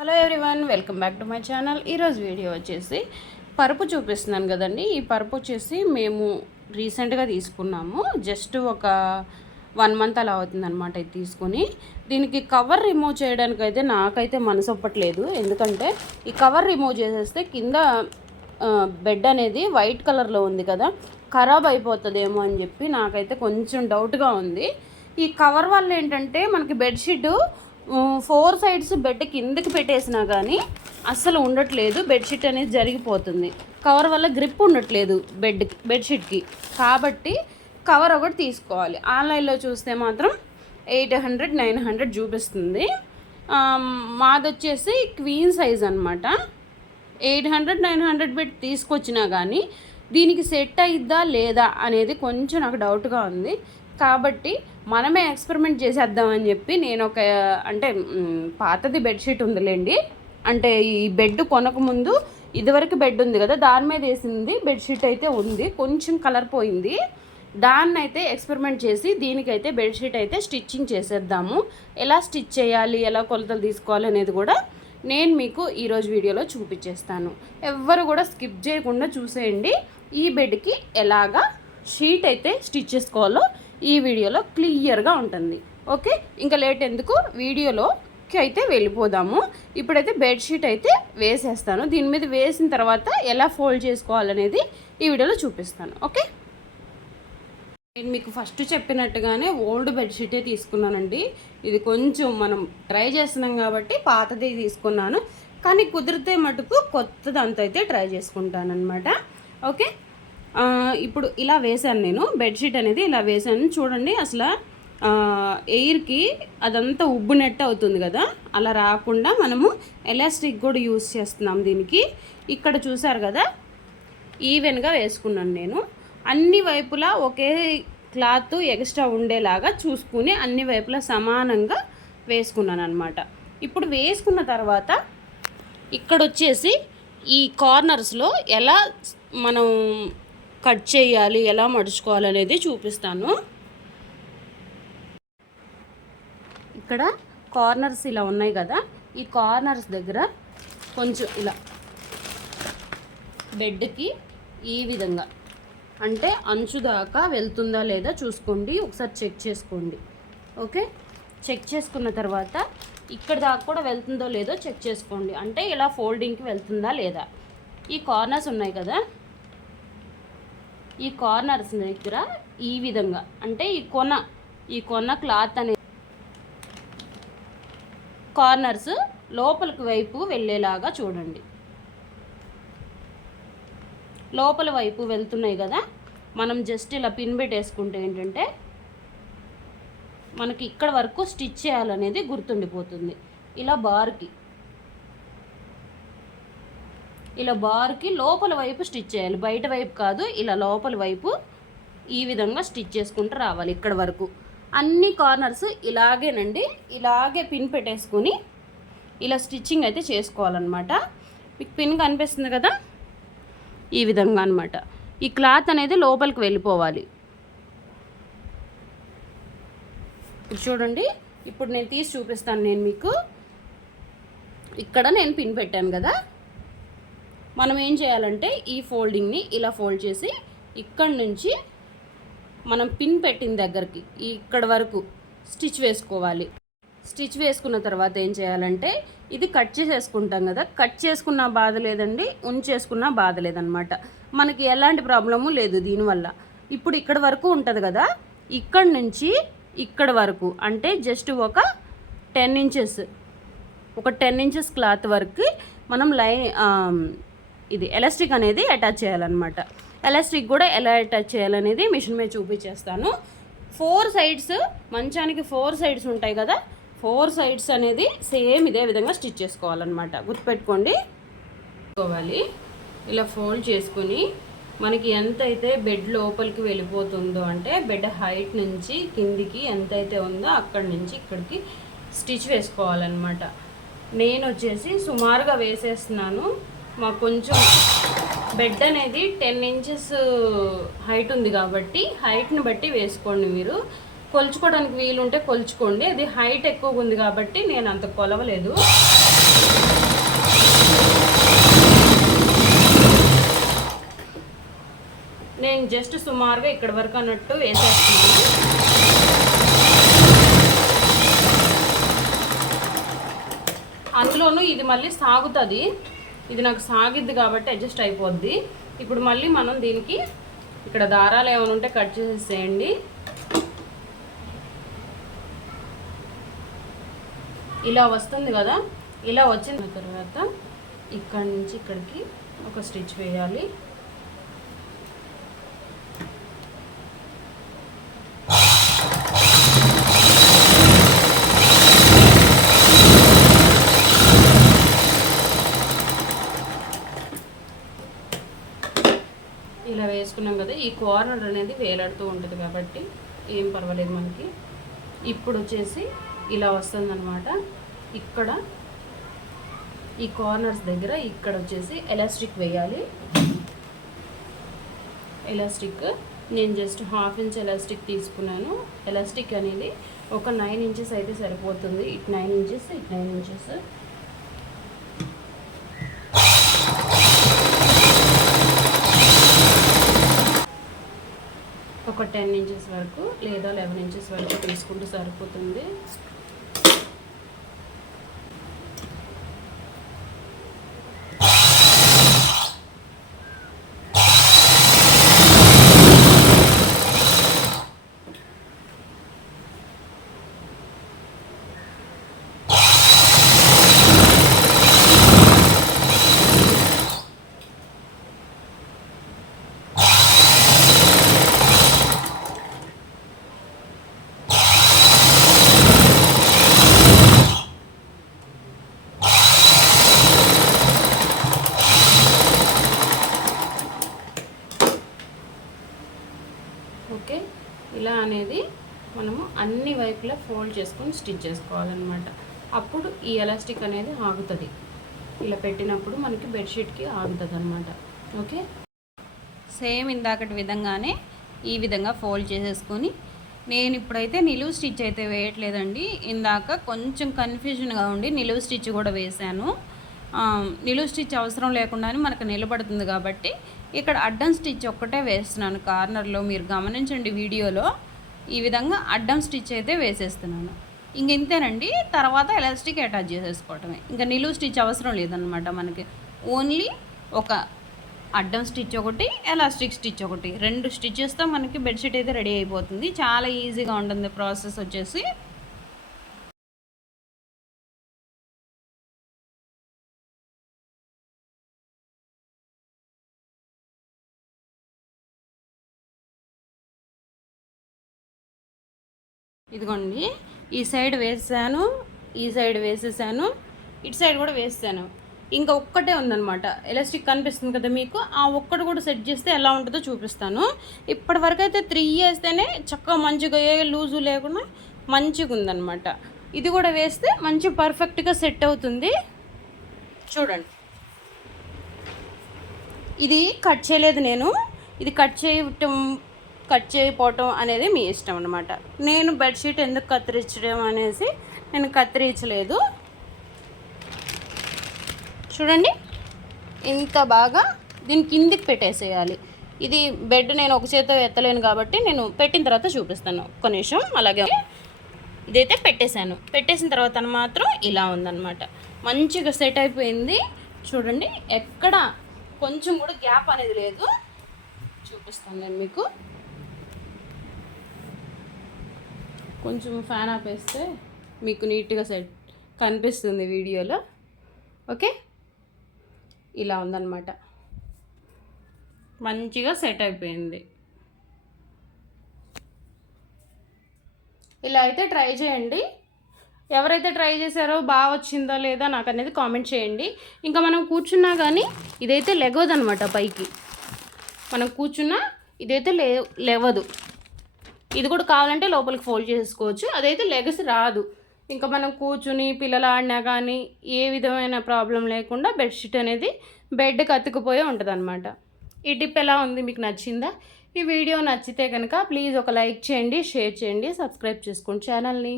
Hello everyone welcome back to my channel. ఈరోజు video వచ్చేసి పరుపు చూపిస్తున్నాను కదండి. ఈ పరుపు వచ్చేసి మేము రీసెంట్గా తీసుకున్నాము. జస్ట్ ఒక వన్ మంత్ అలా అవుతుందన్నమాట ఇది తీసుకొని. దీనికి కవర్ రిమూవ్ చేయడానికి అయితే నాకైతే మనసు ఒప్పట్లేదు. ఎందుకంటే ఈ కవర్ రిమూవ్ చేసేస్తే కింద బెడ్ అనేది వైట్ కలర్లో ఉంది కదా ఖరాబ్ అయిపోతుందేమో అని చెప్పి నాకైతే కొంచెం డౌట్గా ఉంది. ఈ కవర్ వల్ల ఏంటంటే మనకి బెడ్షీట్ ఫోర్ సైడ్స్ బెడ్ కిందకి పెట్టేసినా కానీ అస్సలు ఉండట్లేదు. బెడ్షీట్ అనేది జరిగిపోతుంది. కవర్ వల్ల గ్రిప్ ఉండట్లేదు బెడ్ బెడ్షీట్కి కాబట్టి కవర్ ఒకటి తీసుకోవాలి. ఆన్లైన్లో చూస్తే మాత్రం ఎయిట్ హండ్రెడ్ నైన్ హండ్రెడ్ చూపిస్తుంది. మాది వచ్చేసి క్వీన్ సైజ్ అనమాట eight hundred nine hundred bed తీసుకొచ్చినా కానీ దీనికి సెట్ అయిద్దా లేదా అనేది కొంచెం నాకు డౌట్గా ఉంది. కాబట్టి మనమే ఎక్స్పెరిమెంట్ చేసేద్దామని చెప్పి నేను ఒక అంటే పాతది బెడ్షీట్ ఉందిలేండి. అంటే ఈ బెడ్ కొనకముందు ఇదివరకు బెడ్ ఉంది కదా దాని మీద వేసింది బెడ్షీట్ అయితే ఉంది కొంచెం కలర్ పోయింది. దాన్ని అయితే ఎక్స్పెరిమెంట్ చేసి దీనికైతే బెడ్షీట్ అయితే స్టిచ్చింగ్ చేసేద్దాము. ఎలా స్టిచ్ చేయాలి ఎలా కొలతలు తీసుకోవాలి అనేది కూడా నేను మీకు ఈరోజు వీడియోలో చూపించేస్తాను ఎవ్వరు కూడా స్కిప్ చేయకుండా చూసేయండి. ఈ బెడ్కి ఎలాగా షీట్ అయితే స్టిచ్ చేసుకోవాలో ఈ వీడియోలో క్లియర్గా ఉంటుంది. ఓకే? ఇంకా లేట్ ఎందుకు? వీడియోలోకి అయితే వెళ్ళిపోదాము. ఇప్పుడైతే బెడ్షీట్ అయితే వేసేస్తాను. దీని మీద వేసిన తర్వాత ఎలా ఫోల్డ్ చేసుకోవాలనేది ఈ వీడియోలో చూపిస్తాను. ఓకే? నేను మీకు ఫస్ట్ చెప్పినట్టుగానే ఓల్డ్ బెడ్షీటే తీసుకున్నానండి. ఇది కొంచెం మనం ట్రై చేస్తున్నాం కాబట్టి పాతది తీసుకున్నాను. కానీ కుదిరితే మటుకు కొత్తదంతా అయితే ట్రై చేసుకుంటాను అనమాట ఓకే? ఇప్పుడు ఇలా వేశాను నేను బెడ్షీట్ అనేది ఇలా వేశాను. చూడండి అసలు ఎయిర్కి అదంతా ఉబ్బునట్టు అవుతుంది కదా. అలా రాకుండా మనము ఎలాస్టిక్ కూడా యూస్ చేస్తున్నాం దీనికి. ఇక్కడ చూసారు కదా ఈవెన్గా వేసుకున్నాను నేను. అన్ని వైపులా ఒకే క్లాత్ ఎక్స్ట్రా ఉండేలాగా చూసుకుని అన్ని వైపులా సమానంగా వేసుకున్నాను అనమాట ఇప్పుడు వేసుకున్న తర్వాత ఇక్కడ వచ్చేసి ఈ కార్నర్స్లో ఎలా మనం కట్ చేయాలి ఎలా మడుచుకోవాలి అనేది చూపిస్తాను. ఇక్కడ కార్నర్స్ ఇలా ఉన్నాయి కదా ఈ కార్నర్స్ దగ్గర కొంచెం ఇలా బెడ్కి ఈ విధంగా అంటే అంచు దాకా వెళ్తుందా లేదా చూసుకోండి ఒకసారి చెక్ చేసుకోండి. ఓకే? చెక్ చేసుకున్న తర్వాత ఇక్కడ దాకా కూడా వెళ్తుందో లేదో చెక్ చేసుకోండి. అంటే ఇలా ఫోల్డింగ్కి వెళ్తుందా లేదా? ఈ కార్నర్స్ ఉన్నాయి కదా ఈ కార్నర్స్ దగ్గర ఈ విధంగా అంటే ఈ కొన ఈ కొన క్లాత్ అనే కార్నర్స్ లోపలికి వైపు వెళ్ళేలాగా చూడండి. లోపల వైపు వెళ్తున్నాయి కదా మనం జస్ట్ ఇలా పిన్ పెట్టేసుకుంటే ఏంటంటే మనకి ఇక్కడ వరకు స్టిచ్ చేయాలనేది గుర్తుండిపోతుంది. ఇలా బార్కి ఇలా బార్కి లోపల వైపు స్టిచ్ చేయాలి. బయట వైపు కాదు ఇలా లోపల వైపు ఈ విధంగా స్టిచ్ చేసుకుంటూ రావాలి ఇక్కడ వరకు. అన్ని కార్నర్స్ ఇలాగేనండి. ఇలాగే పిన్ పెట్టేసుకొని ఇలా స్టిచ్చింగ్ అయితే చేసుకోవాలన్నమాట. మీకు పిన్ కనిపిస్తుంది కదా? ఈ విధంగా అనమాట ఈ క్లాత్ అనేది లోపలికి వెళ్ళిపోవాలి. ఇప్పుడు చూడండి. ఇప్పుడు నేను తీసి చూపిస్తాను నేను మీకు. ఇక్కడ నేను పిన్ పెట్టాను కదా. మనం ఏం చేయాలంటే ఈ ఫోల్డింగ్ని ఇలా ఫోల్డ్ చేసి ఇక్కడి నుంచి మనం పిన్ పెట్టిన దగ్గరికి ఇక్కడ వరకు స్టిచ్ వేసుకోవాలి. స్టిచ్ వేసుకున్న తర్వాత ఏం చేయాలంటే ఇది కట్ చేసేసుకుంటాం కదా కట్ చేసుకున్న బాధ లేదండి ఉంచేసుకున్న బాధ లేదనమాట. మనకి ఎలాంటి ప్రాబ్లము లేదు దీనివల్ల. ఇప్పుడు ఇక్కడ వరకు ఉంటుంది కదా ఇక్కడ నుంచి ఇక్కడ వరకు అంటే జస్ట్ ఒక టెన్ ఇంచెస్ ఒక టెన్ ఇంచెస్ క్లాత్ వరకు మనం లైన్ ఇది ఎలాస్టిక్ అనేది అటాచ్ చేయాలన్నమాట. ఎలాస్టిక్ కూడా ఎలా అటాచ్ చేయాలనేది మిషన్ మీద చూపించేస్తాను. ఫోర్ సైడ్స్ మంచానికి ఫోర్ సైడ్స్ ఉంటాయి కదా ఫోర్ సైడ్స్ అనేది సేమ్ ఇదే విధంగా స్టిచ్ చేసుకోవాలన్నమాట. గుర్తుపెట్టుకోండి. చేసుకోవాలి ఇలా ఫోల్డ్ చేసుకుని మనకి ఎంత అయితే బెడ్ లోపలికి వెళ్ళిపోతుందో అంటే బెడ్ హైట్ నుంచి కిందికి ఎంత అయితే ఉందో అక్కడి నుంచి ఇక్కడికి స్టిచ్ వేసుకోవాలన్నమాట. నేను వచ్చేసి సుమారుగా వేసేస్తున్నాను. మాకు కొంచెం బెడ్ అనేది టెన్ ఇంచెస్ హైట్ ఉంది కాబట్టి హైట్ని బట్టి వేసుకోండి మీరు. కొలుచుకోవడానికి వీలుంటే కొలుచుకోండి. అది హైట్ ఎక్కువగా ఉంది కాబట్టి నేను అంత కొలవలేదు. నేను జస్ట్ సుమారుగా ఇక్కడ వరకు అన్నట్టు వేసేస్తున్నాను. అందులోనూ ఇది మళ్ళీ సాగుతుంది. ఇది నాకు సాగిద్ది కాబట్టి అడ్జస్ట్ అయిపోద్ది. ఇప్పుడు మళ్ళీ మనం దీనికి ఇక్కడ దారాలు ఏమైనా ఉంటే కట్ చేసేసేయండి. ఇలా వస్తుంది కదా? ఇలా వచ్చిన తర్వాత ఇక్కడి నుంచి ఇక్కడికి ఒక స్టిచ్ వేయాలి ఇలా వేసుకున్నాం కదా ఈ కార్నర్ అనేది వేలాడుతూ ఉంటుంది కాబట్టి ఏం పర్వాలేదు మనకి. ఇప్పుడు వచ్చేసి ఇలా వస్తుందన్నమాట. ఇక్కడ ఈ కార్నర్స్ దగ్గర ఇక్కడ వచ్చేసి ఎలాస్టిక్ వేయాలి. ఎలాస్టిక్ నేను జస్ట్ హాఫ్ ఇంచ్ ఎలాస్టిక్ తీసుకున్నాను. ఎలాస్టిక్ అనేది ఒక నైన్ ఇంచెస్ అయితే సరిపోతుంది. ఇటు నైన్ ఇంచెస్ ఇటు నైన్ ఇంచెస్. ఒక టెన్ ఇంచెస్ వరకు లేదా లెవెన్ ఇంచెస్ వరకు తీసుకుంటే సరిపోతుంది ఓకే ఇలా అనేది మనము అన్ని వైపులా ఫోల్డ్ చేసుకొని స్టిచ్ చేసుకోవాలన్నమాట. అప్పుడు ఈ ఎలాస్టిక్ అనేది ఆగుతుంది. ఇలా పెట్టినప్పుడు మనకి బెడ్షీట్కి ఆగుతుంది అనమాట ఓకే? సేమ్ ఇందాకటి విధంగానే ఈ విధంగా ఫోల్డ్ చేసేసుకొని నేను ఇప్పుడైతే నిలువు స్టిచ్ అయితే వేయట్లేదండి. ఇందాక కొంచెం కన్ఫ్యూజన్గా ఉండి నిలువు స్టిచ్ కూడా వేశాను. నిలువు స్టిచ్ అవసరం లేకుండానే మనకు నిలబడుతుంది కాబట్టి ఇక్కడ అడ్డం స్టిచ్ ఒక్కటే వేస్తున్నాను కార్నర్లో. మీరు గమనించండి వీడియోలో. ఈ విధంగా అడ్డం స్టిచ్ అయితే వేసేస్తున్నాను. ఇంక ఇంతేనండి తర్వాత ఎలాస్టిక్ అటాచ్ చేసేసుకోవటమే. ఇంకా నిలువు స్టిచ్ అవసరం లేదనమాట మనకి. ఓన్లీ ఒక అడ్డం స్టిచ్ ఒకటి ఎలాస్టిక్ స్టిచ్ ఒకటి. రెండు స్టిచెస్తో మనకి బెడ్షీట్ అయితే రెడీ అయిపోతుంది. చాలా ఈజీగా ఉంటుంది ప్రాసెస్ వచ్చేసి. ఇదిగోండి ఈ సైడ్ వేసాను ఈ సైడ్ వేసేసాను ఇటు సైడ్ కూడా వేసాను ఇంకా ఒక్కటే ఉందన్నమాట. ఎలాస్టిక్ కనిపిస్తుంది కదా మీకు? ఆ ఒక్కటి కూడా సెట్ చేస్తే ఎలా ఉంటుందో చూపిస్తాను. ఇప్పటి వరకు అయితే త్రీ వేస్తేనే చక్కగా మంచిగా ఏ లూజు లేకుండా మంచిగా ఉందన్నమాట. ఇది కూడా వేస్తే మంచి పర్ఫెక్ట్గా సెట్ అవుతుంది. చూడండి. ఇది కట్ చేయలేదు నేను. ఇది కట్ చేయటం కట్ చేయకపోవటం అనేది మీ ఇష్టం అనమాట నేను బెడ్షీట్ ఎందుకు కత్తిరించడం అనేసి నేను కత్తిరించలేదు. చూడండి. ఇంత బాగా దీని కిందికి పెట్టేసేయాలి. ఇది బెడ్ నేను ఒక చేతితో ఎత్తలేను కాబట్టి నేను పెట్టిన తర్వాత చూపిస్తాను. ఒక్క నిమిషం. అలాగే ఇదైతే పెట్టేశాను. పెట్టేసిన తర్వాత మాత్రం ఇలా ఉందన్నమాట. మంచిగా సెట్ అయిపోయింది. చూడండి. ఎక్కడ కొంచెం కూడా గ్యాప్ అనేది లేదు. చూపిస్తాను నేను మీకు. కొంచెం ఫ్యాన్ ఆపేస్తే మీకు నీట్గా సెట్ కనిపిస్తుంది వీడియోలో. ఓకే? ఇలా ఉందన్నమాట. మంచిగా సెట్ అయిపోయింది. ఇలా అయితే ట్రై చేయండి. ఎవరైతే ట్రై చేశారో బాగా వచ్చిందో లేదా నాకు అనేది కామెంట్ చేయండి. ఇంకా మనం కూర్చున్నా కానీ ఇదైతే లెగవదనమాట పైకి. మనం కూర్చున్నా ఇదైతే లే లేవదు. ఇది కూడా కావాలంటే లోపలికి ఫోల్డ్ చేసుకోవచ్చు. అదైతే లెగసి రాదు. ఇంకా మనం కూర్చుని పిల్లలు ఆడినా కానీ ఏ విధమైన ప్రాబ్లం లేకుండా బెడ్షీట్ అనేది బెడ్కి అతుకుపోయే ఉంటుంది అనమాట ఈ టిప్ ఎలా ఉంది? మీకు నచ్చిందా? ఈ వీడియో నచ్చితే కనుక ప్లీజ్ ఒక లైక్ చేయండి షేర్ చేయండి సబ్స్క్రైబ్ చేసుకోండి ఛానల్ని.